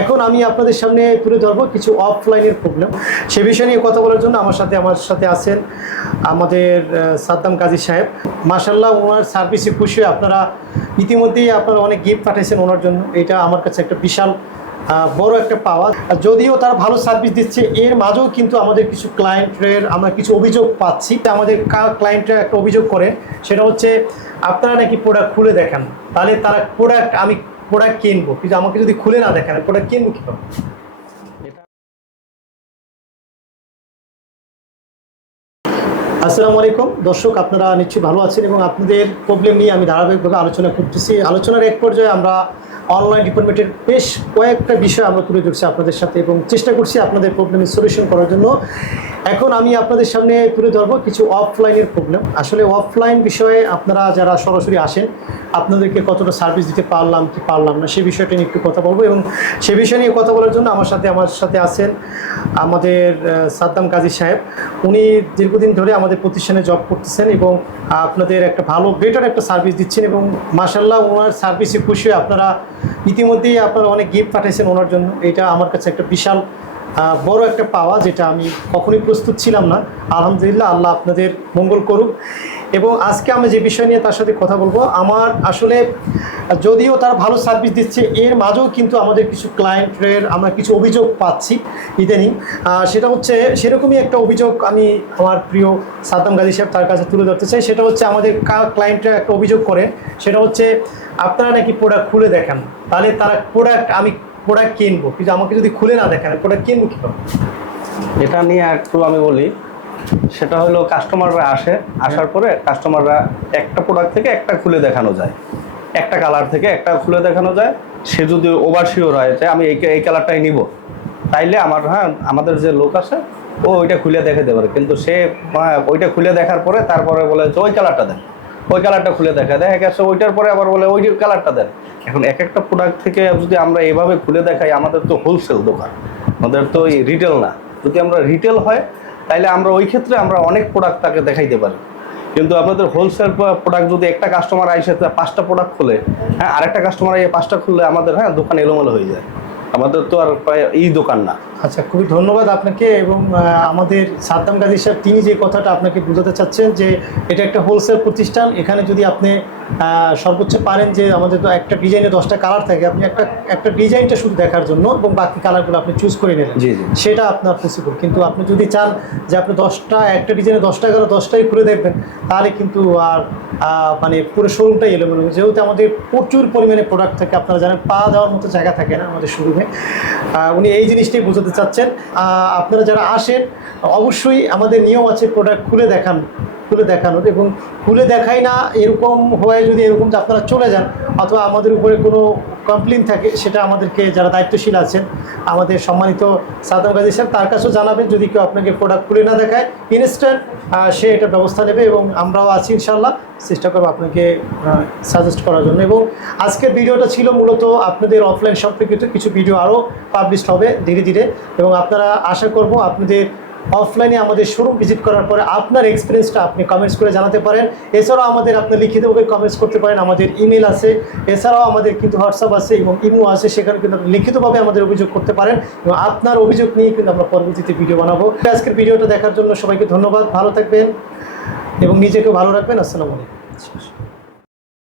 এখন আমি আপনাদের সামনে তুলে ধরবো কিছু অফলাইনের প্রবলেম সে বিষয় নিয়ে কথা বলার জন্য আমার সাথে আমার সাথে আছেন আমাদের সাদ্দাম কাজী সাহেব। মাসাল্লাহ ওনার সার্ভিসে খুশি হয়ে আপনারা ইতিমধ্যেই আপনারা অনেক গিফট পাঠিয়েছেন ওনার জন্য। এটা আমার কাছে একটা বিশাল বড় একটা পাওয়া। যদিও তারা ভালো সার্ভিস দিচ্ছে, এর মাঝেও কিন্তু আমাদের কিছু ক্লায়েন্টের আমরা কিছু অভিযোগ পাচ্ছি। আমাদের ক্লায়েন্টরা একটা অভিযোগ করে সেটা হচ্ছে, আপনারা নাকি প্রোডাক্ট খুলে দেখান? তাহলে তারা প্রোডাক্ট আমি প্রোডাক্ট কিনবো। কিন্তু আমাকে যদি খুলে না দেখেন প্রোডাক্ট কিনবো কীভাবে? আসসালামু আলাইকুম। দর্শক, আপনারা নিশ্চয়ই ভালো আছেন এবং আপনাদের প্রবলেম নিয়ে আমি ধারাবাহিকভাবে আলোচনা করতেছি। আলোচনার এক পর্যায়ে আমরা অনলাইন ডিপার্টমেন্টের বেশ কয়েকটা বিষয় আমরা তুলে ধরছি আপনাদের সাথে এবং চেষ্টা করছি আপনাদের প্রবলেমের সলিউশন করার জন্য। এখন আমি আপনাদের সামনে তুলে ধরবো কিছু অফলাইনের প্রবলেম আসলে অফলাইন বিষয়ে আপনারা যারা সরাসরি আসেন, আপনাদেরকে কতটা সার্ভিস দিতে পারলাম, কি পারলাম না, সে বিষয়টা নিয়ে একটু কথা বলব এবং সে বিষয় নিয়ে কথা বলার জন্য আমার সাথে আমার সাথে আছেন আমাদের সাদ্দাম কাজী সাহেব। উনি দীর্ঘদিন ধরে আমাদের প্রতিষ্ঠানে জব করতেছেন এবং আপনাদের একটা ভালো বেটার একটা সার্ভিস দিচ্ছেন এবং মাসাল্লাহ ওনার সার্ভিসে খুশি আপনারা ইতিমধ্যেই আপনারা অনেক গিফট পাঠিয়েছেন ওনার জন্য। এটা আমার কাছে একটা বিশাল বড় একটা পাওয়া যেটা আমি কখনোই প্রস্তুত ছিলাম না। আলহামদুলিল্লাহ, আল্লাহ আপনাদের মঙ্গল করুক। এবং আজকে আমি যে বিষয় নিয়ে তার সাথে কথা বলব, আমার আসলে যদিও তারা ভালো সার্ভিস দিচ্ছে, এর মাঝেও কিন্তু আমাদের কিছু ক্লায়েন্টের আমরা কিছু অভিযোগ পাচ্ছি ইদানিং। সেটা হচ্ছে, সেরকমই একটা অভিযোগ আমি আমার প্রিয় সাদ্দাম গাজী সাহেব তার কাছে তুলে ধরতে চাই। সেটা হচ্ছে, আমাদের ক্লায়েন্টরা একটা অভিযোগ করেন সেটা হচ্ছে, আপনারা নাকি প্রোডাক্ট খুলে দেখান? তাহলে তারা প্রোডাক্ট আমি প্রোডাক্ট কিনবো। কিন্তু আমাকে যদি খুলে না দেখান প্রোডাক্ট কিনবো কীভাবে? এটা নিয়ে একটু আমি বলি সেটা হলো কাস্টমাররা আসে আসার পরে কাস্টমাররা একটা প্রোডাক্ট থেকে একটা খুলে দেখানো যায়। একটা কালার থেকে একটা খুলে দেখানো যায়। সে যদি ওভার শিওর হয় যে আমি এই এই কালারটাই নিব তাইলে আমার হ্যাঁ আমাদের যে লোক আছে ও ওইটা খুলে দেখে দেবে। কিন্তু সে হ্যাঁ, ওইটা খুলে দেখার পরে তারপরে বলে যে ওই কালারটা দেন ওই কালারটা খুলে দেখা। দেখা গেছে ওইটার পরে আবার বলে, ওই কালারটা দেন। এখন এক একটা প্রোডাক্ট থেকে যদি আমরা এভাবে খুলে দেখাই, আমাদের তো হোলসেল দোকান। আমাদের তো এই রিটেল না। যদি আমরা রিটেল হয়, তাইলে আমরা ওই ক্ষেত্রে আমরা অনেক প্রোডাক্ট তাকে দেখাইতে পারি। কিন্তু আপনাদের হোলসেল প্রোডাক্ট যদি একটা কাস্টমার আইসে পাঁচটা প্রোডাক্ট খুলে হ্যাঁ আরেকটা কাস্টমার আইয়ে পাঁচটা খুললে আমাদের হ্যাঁ দোকান এলোমেলো হয়ে যায়। আমাদের তো আর প্রায় এই দোকান না। আচ্ছা খুবই ধন্যবাদ আপনাকে এবং আমাদের সাদ্দাম গাজী সাহেব তিনি যে কথাটা আপনাকে বোঝাতে চাচ্ছেন যে এটা একটা হোলসেল প্রতিষ্ঠান এখানে যদি আপনি সর্বোচ্চ পারেন যে আমাদের তো একটা ডিজাইনে দশটা কালার থাকে আপনি একটা একটা ডিজাইনটা শুধু দেখার জন্য এবং বাকি কালারগুলো আপনি চুজ করে জি। সেটা আপনার পসিবল কিন্তু আপনি যদি চান যে আপনি দশটা একটা ডিজাইনে দশটা এগারো দশটাই খুলে দেখবেন তাহলে কিন্তু আর মানে পুরো শোরুমটাই এলোমেলো যেহেতু আমাদের প্রচুর পরিমাণে প্রোডাক্ট থাকে, আপনারা জানেন পা দেওয়ার মতো জায়গা থাকে না আমাদের শোরুমে। উনি এই জিনিসটাই বোঝাতে চাচ্ছেন। আপনারা যারা আসেন, অবশ্যই আমাদের নিয়ম আছে প্রোডাক্ট খুলে দেখান, খুলে দেখানোর। এবং খুলে দেখাই না এরকম হয়ে যদি এরকম আপনারা চলে যান, অথবা আমাদের উপরে কোনো কমপ্লেন থাকে, সেটা আমাদেরকে যারা দায়িত্বশীল আছেন, আমাদের সম্মানিত সাদাম গাজী সাহেব তার কাছেও জানাবেন, যদি কেউ আপনাকে প্রোডাক্ট খুলে না দেখায় ইনস্ট্যান্ট সে এটা ব্যবস্থা নেবে এবং আমরাও আছি ইনশাল্লাহ চেষ্টা করব আপনাকে সাজেস্ট করার জন্য। এবং আজকের ভিডিওটা ছিল মূলত আপনাদের অফলাইন সম্পর্কিত কিছু ভিডিও আরও পাবলিশ হবে ধীরে ধীরে। এবং আপনারা আশা করব আপনাদের অফলাইনে আমাদের শোরুম ভিজিট করার পরে আপনার এক্সপিরিয়েন্সটা আপনি কমেন্টস করে জানাতে পারেন। এছাড়াও আমাদের আপনি লিখিতভাবে কমেন্টস করতে পারেন। আমাদের ইমেল আছে। এছাড়াও আমাদের কিন্তু হোয়াটসঅ্যাপ আছে এবং ইমো আছে। সেখানে কিন্তু আপনি লিখিতভাবে আমাদের অভিযোগ করতে পারেন এবং আপনার অভিযোগ নিয়ে কিন্তু আমরা পরবর্তীতে ভিডিও বানাবো। আজকের ভিডিওটা দেখার জন্য সবাইকে ধন্যবাদ। ভালো থাকবেন এবং নিজেকে ভালো রাখবেন। আসসালামু আলাইকুম।